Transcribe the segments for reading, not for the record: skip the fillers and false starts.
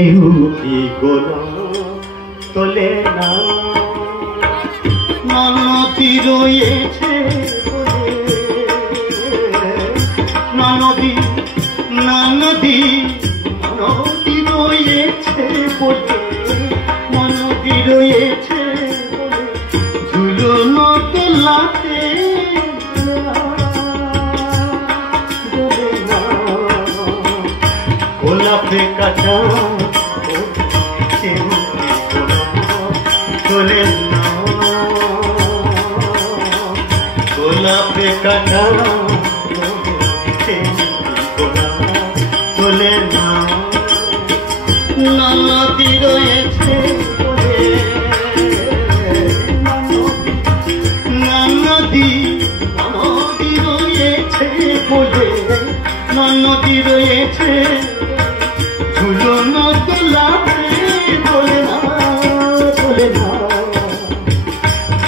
কি গোলাপ তোলে না নদী রয়েছে নদী নদী নদী রয়েছে বলে নদী রয়েছে ঝুলনো তোলাতে গোলাপে কাটা তোলে না গোলাপে কাটা তোলে না নদী রয়েছে নদী নদী রয়েছে বলে নদী রয়েছে ঝুলনো তোলাতে বলে না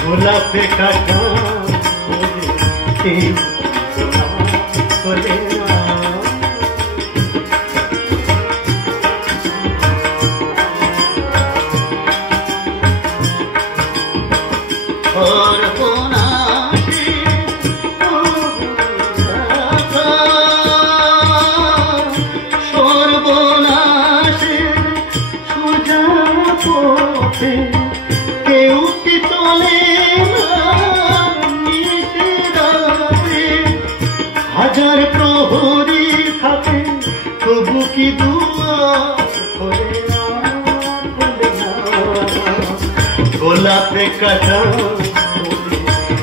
গোলাপে কাটা বলে না কেউ কি চলে হাজার প্রহরী থাকে তবু কি গোলাপে কাটা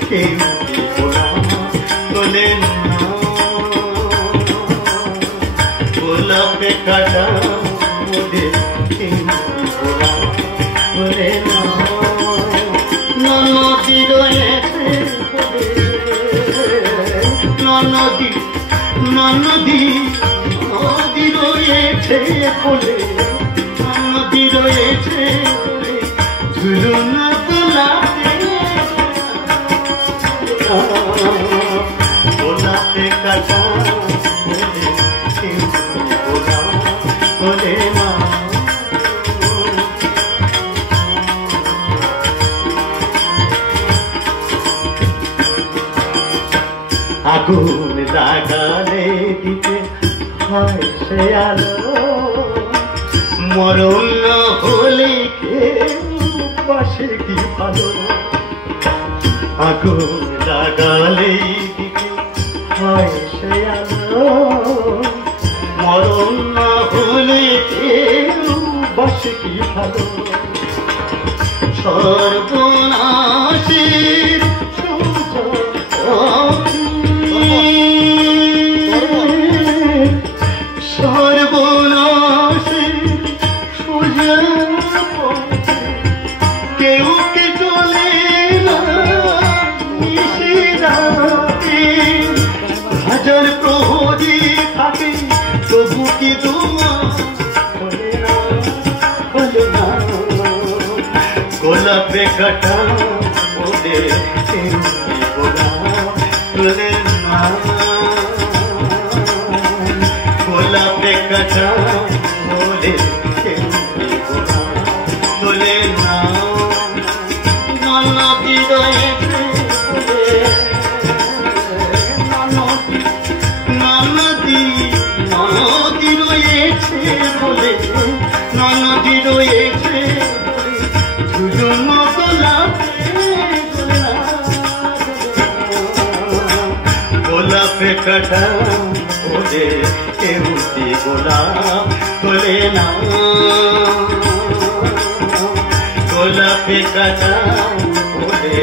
কেউ তোলে না গোলাপে কাটা নদী রয়েছে নদী নদী নদী রয়েছে বলে নদী রয়েছে ঝুলনো তোলাতে গোলাপে কাটা বলে না আগুন লাগালে দিতে হয় সে আলো মরণ হলে কেউ পাশে কি ভালো আগুন লাগালে দিতে হয় সে আলো মরণ হলে কেউ পাশে কি ভালো সর্বনাশের সর্বনাশে সোজা কেউ কে চলে না নিশিরাতে হাজার প্রহরী থাকে তবু কি বলে না গোলাপে কাটা ওদের তোলে না গোলাপে কাটা বলে তোলে না নদী রয়েছে নদী নদী রয়েছে বলে নদী রয়েছে ঝুলনো তোলাতে গোলাপে কাটা বলে কেউ গোলাপ তোলে না গোলাপে কাটা বলে